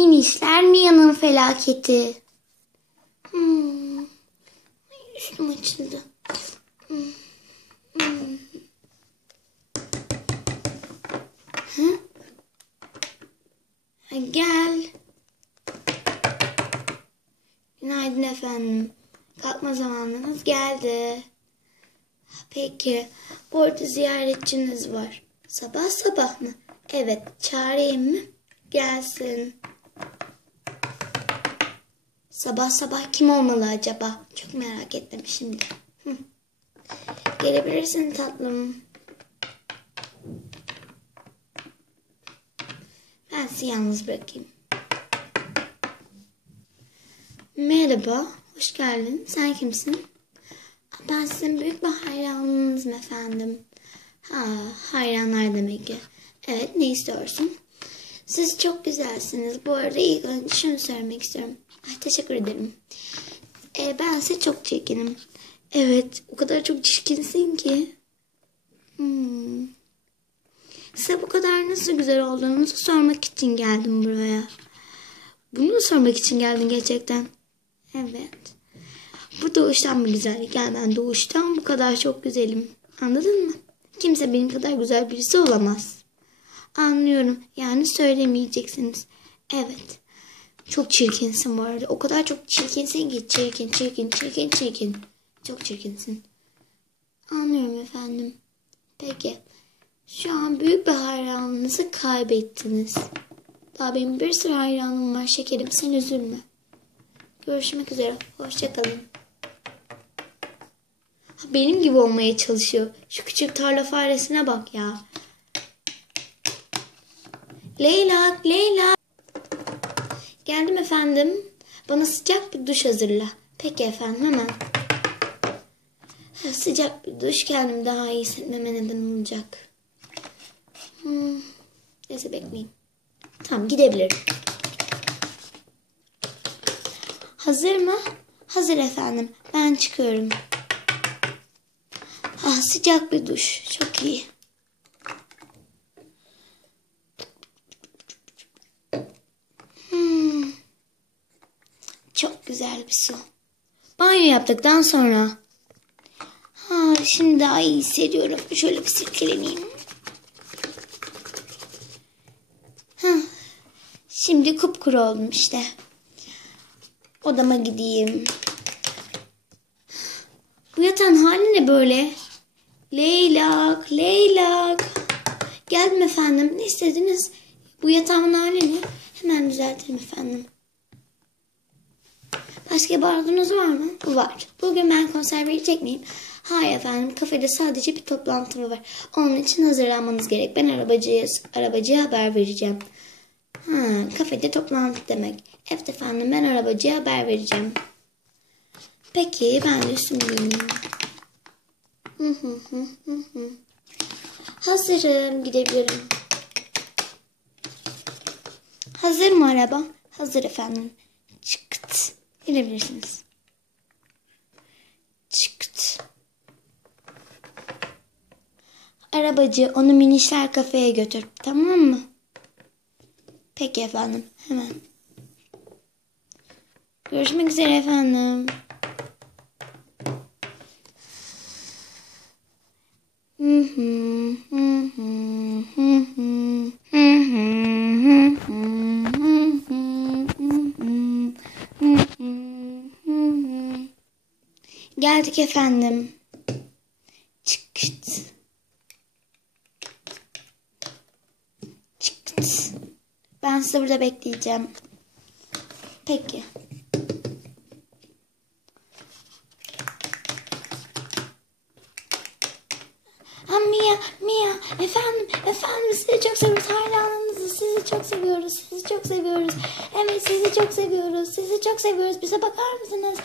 Minişler Mia'nın felaketi. Hmm. Üstüm açıldı. Hmm. Hmm. Ha, Gel. Günaydın efendim. Kalkma zamanınız geldi. Peki. Bu arada ziyaretçiniz var. Sabah sabah mı? Evet. Çağırayım mı? Gelsin. Sabah sabah kim olmalı acaba? Çok merak ettim şimdi. Gelebilirsin tatlım. Ben sizi yalnız bırakayım. Merhaba, hoş geldin. Sen kimsin? Ben sizin büyük bir hayranınızım efendim. Ha, hayranlar demek ki. Evet, ne istiyorsun? Siz çok güzelsiniz. Bu arada ilk önce şunu söylemek istiyorum. Ay, teşekkür ederim. Ee, ben size çok çirkinim. Evet, o kadar çok çirkinsin ki. Hmm. Size bu kadar nasıl güzel olduğunuzu sormak için geldim buraya. Bunu sormak için geldin gerçekten? Evet. Bu doğuştan bir güzellik. Yani ben doğuştan bu kadar çok güzelim. Anladın mı? Kimse benim kadar güzel birisi olamaz. Anlıyorum. Yani söylemeyeceksiniz. Evet. Çok çirkinsin arada. O kadar çok çirkinsin ki. Çirkin, çirkin, çirkin, çirkin. Çok çirkinsin. Anlıyorum efendim. Peki. Şu an büyük bir hayranınızı kaybettiniz. Daha benim bir sürü hayranım var şekerim. Sen üzülme. Görüşmek üzere. Hoşçakalın. Benim gibi olmaya çalışıyor. Şu küçük tarla faresine bak ya. Leyla, Leyla. Geldim efendim. Bana sıcak bir duş hazırla. Peki efendim hemen. Sıcak bir duş kendim daha iyi hissetmeme neden olacak. Hmm. Neyse bekleyin. Tamam gidebilirim. Hazır mı? Hazır efendim. Ben çıkıyorum. Ah sıcak bir duş. Çok iyi. Hmm. Çok güzel bir su. Banyo yaptıktan sonra. Ha, şimdi daha iyi hissediyorum. Şöyle bir silkeleneyim. Hah. Şimdi kupkuru oldum işte. Odama gideyim. Bu yatağın hali ne böyle? Leylak, leylak. Geldim efendim. Ne istediniz? Bu yatağın hali ne? Hemen düzeltelim efendim. Başka bir var mı? Var. Bugün ben konser verecek miyim? Hayır efendim. Kafede sadece bir toplantı var. Onun için hazırlanmanız gerek. Ben arabacıya, arabacıya haber vereceğim. Ha, kafede toplantı demek. Evet efendim ben arabacıya haber vereceğim. Peki ben de üstümü giyineyim. Hazırım gidebilirim. Hazır mı araba? Hazır efendim. Çıkt. Gidebilirsiniz. Çıkt. Arabacı onu minişler kafeye götür. Tamam mı? Peki efendim. Hemen. Görüşmek üzere efendim. Hı hı, hı hı, hı hı, hı hı, hı hı, hı hı, hı hı, hı hı. Geldik efendim. Çıkt. Çıkt. Ben sizi burada bekleyeceğim. Peki. Ha Mia, Mia, efendim, efendim sizi çok seviyoruz. Hayranınızı sizi çok seviyoruz. Sizi çok seviyoruz. Evet sizi çok seviyoruz. Sizi çok seviyoruz. Bize bakar mısınız?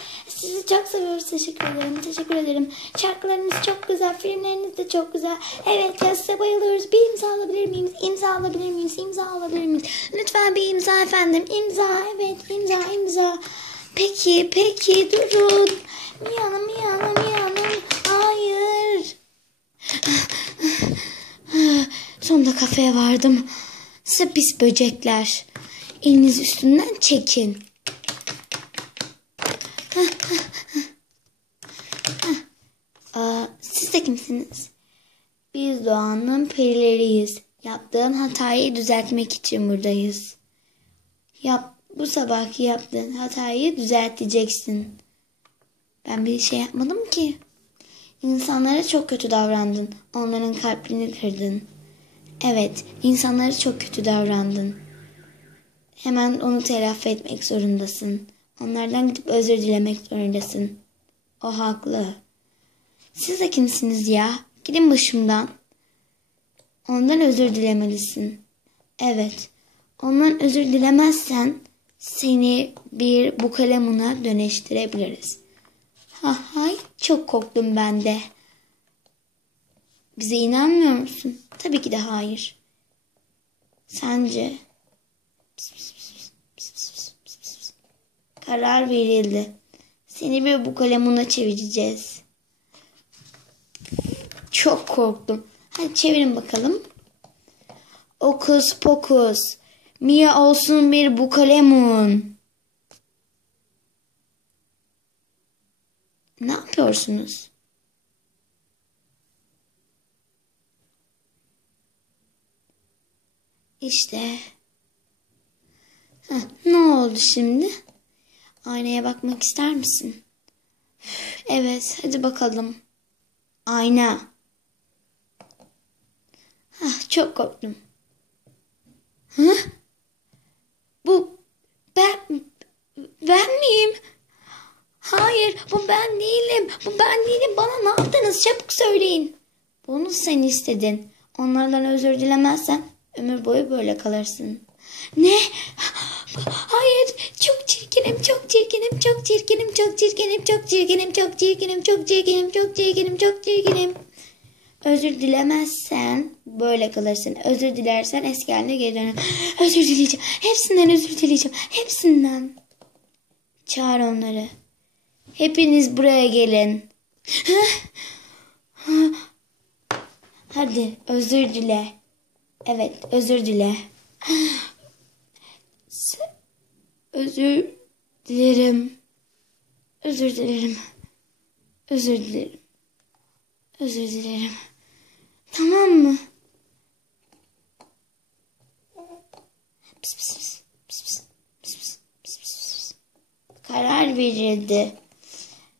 Sizi çok seviyoruz. Teşekkür ederim. Teşekkür ederim. Şarkılarınız çok güzel. Filmleriniz de çok güzel. Evet ya size bayılıyoruz. Bir imza alabilir miyiz? İmza alabilir miyiz? İmza alabilir miyiz? Lütfen bir imza efendim. İmza. Evet imza imza. Peki peki durun. Hanım Mia Hanım. Hayır. Sonunda kafeye vardım. Size pis böcekler. Elinizi üstünden çekin. Siz de kimsiniz? Biz doğanın perileriyiz. Yaptığın hatayı düzeltmek için buradayız. Yap, bu sabahki yaptığın hatayı düzelteceksin. Ben bir şey yapmadım ki. İnsanlara çok kötü davrandın. Onların kalbini kırdın. Evet, insanlara çok kötü davrandın. Hemen onu telafi etmek zorundasın. Onlardan gidip özür dilemek zorundasın. O haklı. Siz de kimsiniz ya? Gidin başımdan. Ondan özür dilemelisin. Evet. Ondan özür dilemezsen seni bir bu kalemuna dönüştürebiliriz. Ha hay çok korktum ben de. Bize inanmıyor musun? Tabii ki de hayır. Sence? Karar verildi. Seni bir bu kalemuna çevireceğiz. Çok korktum. Hadi çevirin bakalım. Okus pokus. Mia olsun bir bu kalemun. Ne yapıyorsunuz? İşte. Heh, ne oldu şimdi? Aynaya bakmak ister misin? Evet, hadi bakalım. Ayna. Hah, çok korktum. Hı? Bu ben ben miyim? Hayır, bu ben değilim. Bu ben değilim. Bana ne yaptınız? Çabuk söyleyin. Bunu sen istedin. Onlardan özür dilemezsen ömür boyu böyle kalırsın. Ne? Hayır, çok çirkinim, çok çirkinim, çok çirkinim, çok çirkinim, çok çirkinim, çok çirkinim, çok çirkinim, çok çirkinim, çok çirkinim. Özür dilemezsen böyle kalırsın. Özür dilersen eski haline geri döner. Özür dileyeceğim. Hepsinden özür dileyeceğim. Hepsinden. Çağır onları. Hepiniz buraya gelin. Hadi özür dile. Evet özür dile. Özür dilerim. Özür dilerim. Özür dilerim. Özür dilerim. Tamam mı? Karar verildi.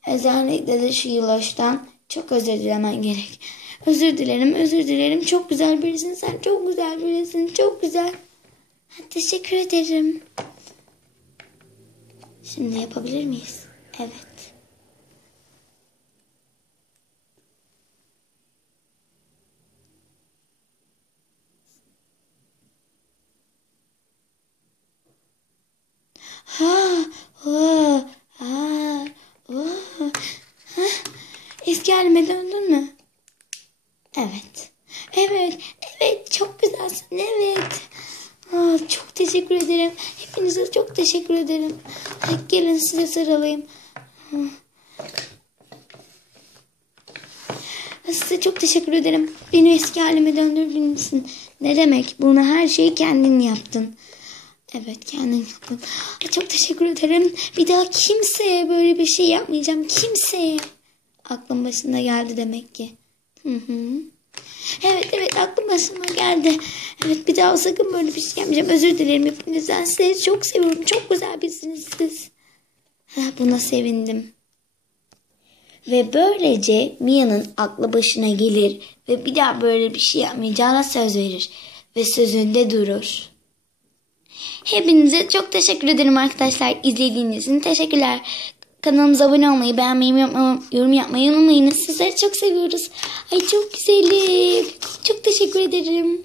Özellikle de şu yıloştan çok özür dilemen gerek. Özür dilerim, özür dilerim. Çok güzel birisin sen. Çok güzel birisin. Çok güzel. Teşekkür ederim. Şimdi yapabilir miyiz? Evet. Ha, ha, ha, ha. Eski halime döndün mü? Evet, evet çok güzelsin. Evet. Aa, çok teşekkür ederim. Hepinize çok teşekkür ederim. Gelin size sarılayım. Size çok teşekkür ederim. Beni eski halime döndürdüğün için. Ne demek? Bunu her şeyi kendin yaptın. Evet kendin yaptın. Çok teşekkür ederim. Bir daha kimseye böyle bir şey yapmayacağım. Kimseye. Aklım başına geldi demek ki. Hı hı. Evet evet aklım başıma geldi. Evet bir daha sakın böyle bir şey yapmayacağım. Özür dilerim hepinizden. Sizi çok seviyorum. Çok güzel birisiniz siz. Buna sevindim. Ve böylece Mia'nın aklı başına gelir ve bir daha böyle bir şey yapmayacağına söz verir. Ve sözünde durur. Hepinize çok teşekkür ederim arkadaşlar. İzlediğiniz için teşekkürler. Kanalımıza abone olmayı, beğenmeyi, yorum yapmayı unutmayın. Sizleri çok seviyoruz. Ay çok güzelim. Çok teşekkür ederim.